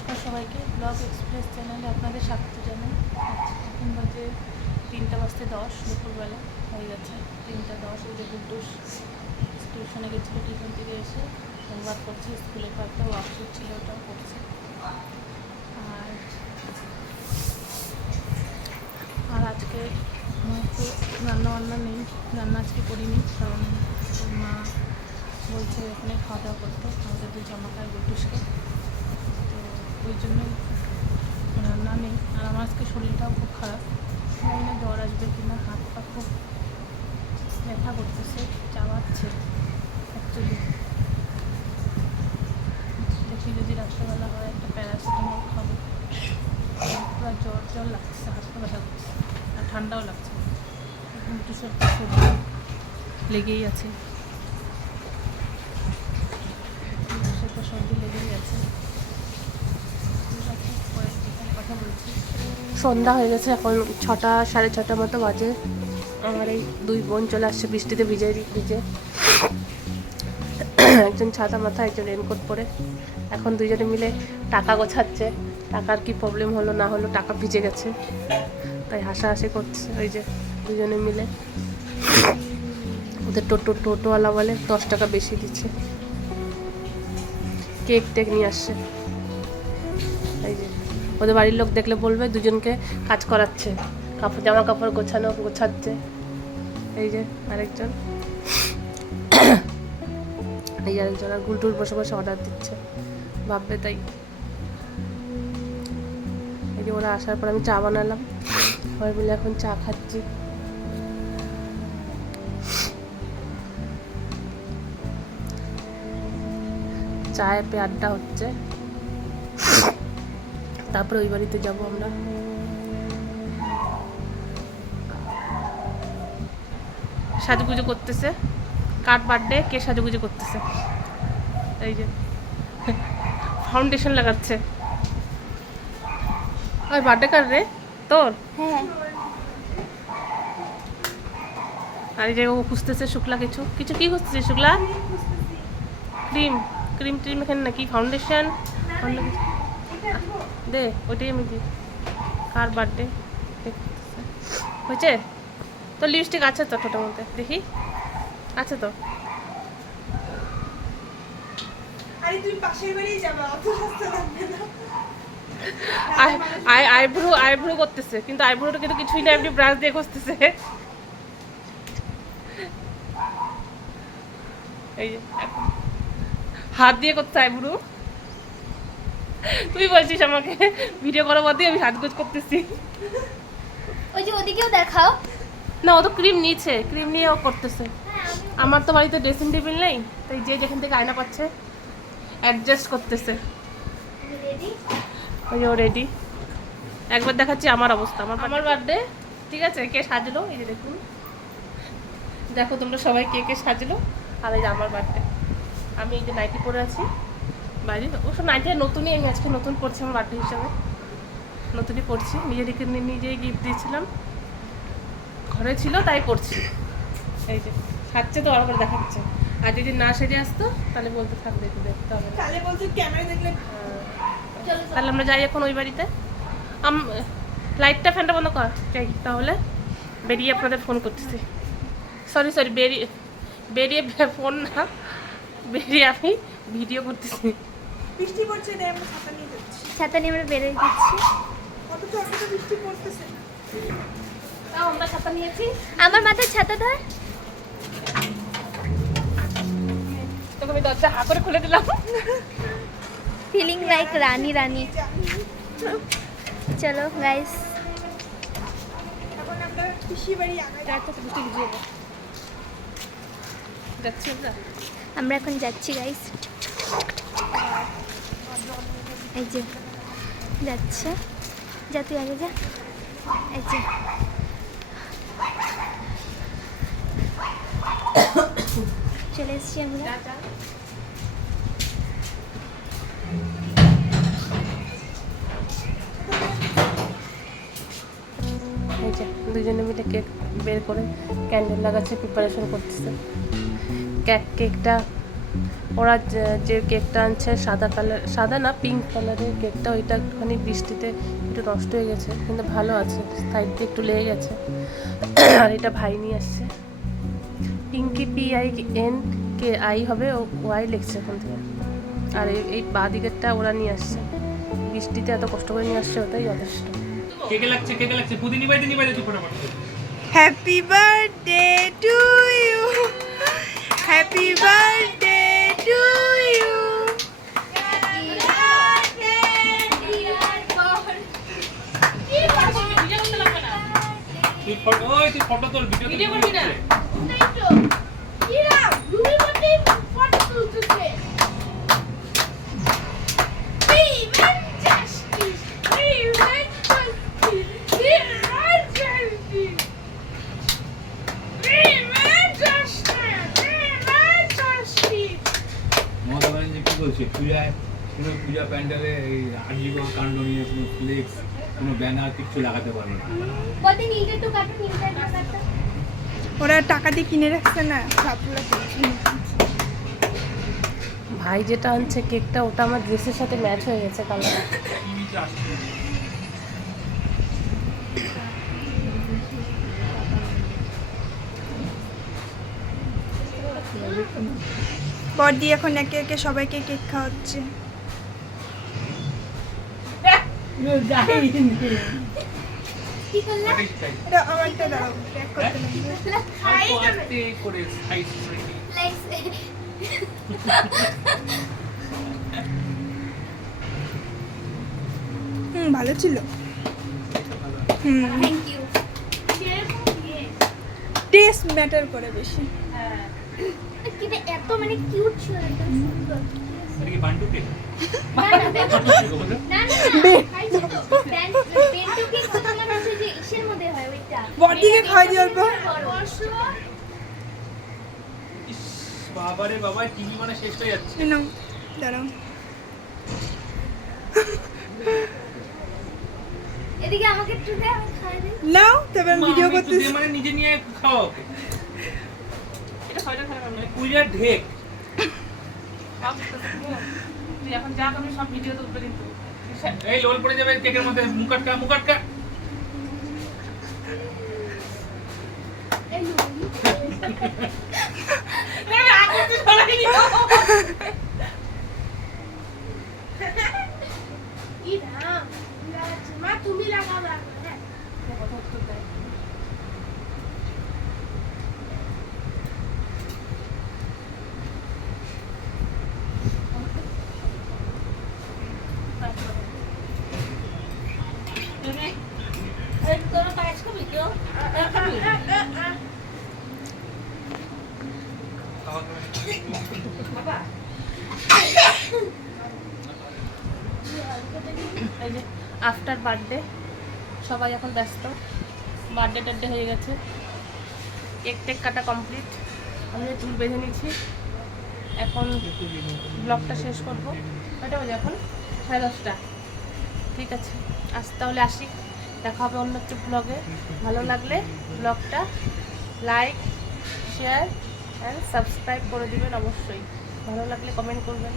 নমস্কার সবাইকে, blog express চ্যানেলে আপনাদের স্বাগত জানাই। এখন বাজে 3:10 দুপুরবেলা হয়ে গেছে। 3:10 ওই যে গুড্ডুস টিউশনে গেছিলো, টিউশন থেকে এসে হোমওয়ার্ক করছে, স্কুলে কয়েকটা ওয়ার্কশিট ছিল ওটাও করছে। আর আজকে হয়তো রান্না নেই, রান্না আজকে করিনি, কারণ মা বলছে ওখানে খাওয়া দাওয়া করতে আমাদের দুই জামাকার গুড্ডুসকে, তো ওই জন্যই রান্না নেই। আর আমার আজকে শরীরটাও খুব খারাপ, জানি না জ্বর আসবে কি না, হাত পা খুব ব্যথা করতেছে, চাওয়াচ্ছে অ্যাকচুয়ালি। দেখি যদি রাত্রেবেলা হয় একটা প্যারাসিটামল খাবো। পুরো জ্বর লাগছে, হাত পা ব্যথা করছে আর ঠান্ডাও লাগছে, কিছু একটা সর্দি লেগেই আছে, সর্দি লেগেই আছে। কথা বলছি, সন্ধ্যা হয়ে গেছে, এখন 6টা 6:30 মতো বাজে। আমার এই দুই বোন চলে আসছে বৃষ্টিতে ভিজে। একজন ছাতা মাথা, একজন রেনকোট পরে। এখন দুইজনে মিলে টাকা গোছাচ্ছে। টাকার কি প্রবলেম হলো না হলো, টাকা ভিজে গেছে তাই হাসাহাসি করছে। ওই যে দুজনে মিলে, ওদের টোটোওয়ালা বলে 10 টাকা বেশি দিচ্ছে। কেক টেক নিয়ে আসছে। এই যে ওদের বাড়ির লোক দেখলে বলবে দুজনকে কাজ করাচ্ছে, জামা কাপড় গোছাচ্ছে। এই যে আরেকজন, এই আরেকজন, আর গুলটুর বসে বসে অর্ডার দিচ্ছে, ভাববে তাই। এই যে ওরা আসার পর আমি চা বানালাম, সবাই মিলে এখন চা খাচ্ছি। চায়ে পে আড্ডা হচ্ছে। তারপরে ওই বাড়িতে যাবো আমরা। সাজুগুজু করতেছে, কার বার্থডে, কে সাজুগুজু করতেছে। এই যে ফাউন্ডেশন লাগাচ্ছে। ওই বার্থডে কার রে তোর? হ্যাঁ। আর এই যে ও খুঁজতেছে শুক্লা কিছু কি খুঁজতেছে শুক্লা? ক্রিম এখানে নাকি ফাউন্ডেশন দে, ওইটাই আমি দিই। কার বার্থডে হয়েছে? তো লিপস্টিক আছে তো ছোটোর মধ্যে, দেখি আছে তো। আইব্রো করতেছে, কিন্তু আইব্রোটা কিন্তু কিছুই না, এমনি ব্রাশ দিয়ে ঘষতেছে। এই যে হাত দিয়ে করতে আইব্রো। তুই বলছিস আমাকে ভিডিও করার মধ্যে আমি সাজগোজ করতেছি। ওই যে ওদিকেও দেখাও না, ও তো ক্রিম নিয়েছে, ক্রিম নিয়ে ও করতেছে। আমার তো বাড়িতে ড্রেসিং টেবিল নেই, তাই যে যেখান থেকে আয়না পাচ্ছে অ্যাডজাস্ট করতেছে। ওই যে ও রেডি। একবার দেখাচ্ছি আমার অবস্থা, আমার বার্থডে, ঠিক আছে? কে সাজলো, এই যে দেখুন, দেখো তোমরা সবাই কে সাজলো। আর এই যে আমার বার্থডে, আমি এই যে নাইটি পরে আছি বাইরে। ওসব নাইটি নতুনই, আমি আজকে নতুন পরছি, আমার বার্থডে হিসাবে নতুনই পরছি। নিজেই গিফট দিয়েছিলাম, ঘরে ছিল তাই পরছি। এই যে সাজছে তো আবার দেখাচ্ছে, আর যদি না সেজে আসতো তাহলে বলতে থাকবে, দেখতে হবে, তাহলে আমরা যাই এখন ওই বাড়িতে। লাইটটা ফ্যানটা বন্ধ কর, যাই তাহলে। বেরিয়ে আপনাদের ফোন করতেছি, সরি বেরিয়ে ফোন না, বেরিয়ে আমি ভিডিও করতেছি। বৃষ্টি পড়ছে, তাই আমরা ছাতা নিয়ে যাচ্ছি। ছাতা নিয়ে আমরা বেরিয়ে যাচ্ছি। অথচ অতটা বৃষ্টি পড়তেছে না, তাও আমরা ছাতা নিয়েছি। আমার মাথায় ছাতা ধর, তোকে আমি দরজা হা করে খুলে দিলাম। ফিলিং লাইক রানী। চলো গাইস, এখন আমরা পিসি বাড়ি যাচ্ছি আমরা এখন যাচ্ছি গাইস। এই যে যাচ্ছে, যা তুই আগে যা। এই যে চলে এসছি আমরা। এই যে দুজনে মিলে কেক বের করে ক্যান্ডেল লাগাচ্ছে, প্রিপারেশন করতেছে। কেকটা ওরা যে কেকটা আনছে সাদা কালার, সাদা না পিঙ্ক কালারের কেকটা, ওইটা একটুখানি বৃষ্টিতে একটু নষ্ট হয়ে গেছে, কিন্তু ভালো আছে, সাইড দিয়ে একটু লেগে গেছে। আর এটা ভাই নিয়ে আসছে, পিঙ্কি PINKI হবে, ও ওয়াই লিখছে এখন থেকে। আর এই বা দিকেরটা ওরা নিয়ে আসছে, বৃষ্টিতে এত কষ্ট করে নিয়ে আসছে, ওটাই যথেষ্ট। কেকে লাগছে পুদিনি বাইতে তুই ফটাফট। Happy birthday to you, happy birthday to you. তুই ফটো তোল, ভিডিও করবি না? মমতা ব্যানার্জি কি বলছে, পূজা প্যান্ডেলে এই আর্যিকর কাণ্ড নিয়ে কোনো ফ্লেক্স, কোনো ব্যানার কিচ্ছু লাগাতে পারবে না। ওরা টাকা দিয়ে কিনে রাখছে না সবগুলো। ভাই যেটা আনছে কেকটা, ওটা আমার ড্রেসের সাথে ম্যাচ হয়ে গেছে কালার। বড়দি এখন একে একে সবাইকে কেক খাওয়াচ্ছে। এটা আমারটা দাও, ট্র্যাক করতে লাগবে। ভালো ছিল। টেস্ট ম্যাটার করে বেশি। এত মানে কিউট ছিল, একদম সুন্দর। এটা কি বান্টু কেক? না না বেন্টু কি কথা মনে হচ্ছে যে ইসের মধ্যে হয় ওইটা। বড়দিকে খাওয়াই দিয়ে অল্প। ইস, বাবারে বাবা, টিভি মানে শেষ হয়ে যাচ্ছে। নাও, দাঁড়াও। এদিকে আমাকে একটু দে, আমি খাই দিই। নাও, তবে আমি ভিডিও আমি তো করতেছি। দিয়ে মানে নিজে নিয়ে খাও ওকে। এটা কয়টা খারাপ মানে পূজার ঢেক। তুই এখন যা করবি সব ভিডিও তুলবে কিন্তু। এই লোল পড়ে যাবে কেকের মধ্যে, মুকাটকা। এই লুঙ্গি। ই রাম, মা তুমি লাগাও না। এই যে আফটার বার্থডে সবাই এখন ব্যস্ত, বার্থডে টার্থডে হয়ে গেছে, কেক টেক কাটা কমপ্লিট, আমি চুল বেঁধে নিচ্ছি, এখন ব্লগটা শেষ করব। কয়টা বাজে এখন? 10:30। ঠিক আছে, আজ তাহলে আসি, দেখা হবে অন্য একটা ব্লগে। ভালো লাগলে ব্লগটা লাইক, শেয়ার অ্যান্ড সাবস্ক্রাইব করে দিবেন অবশ্যই। ভালো লাগলে কমেন্ট করবেন।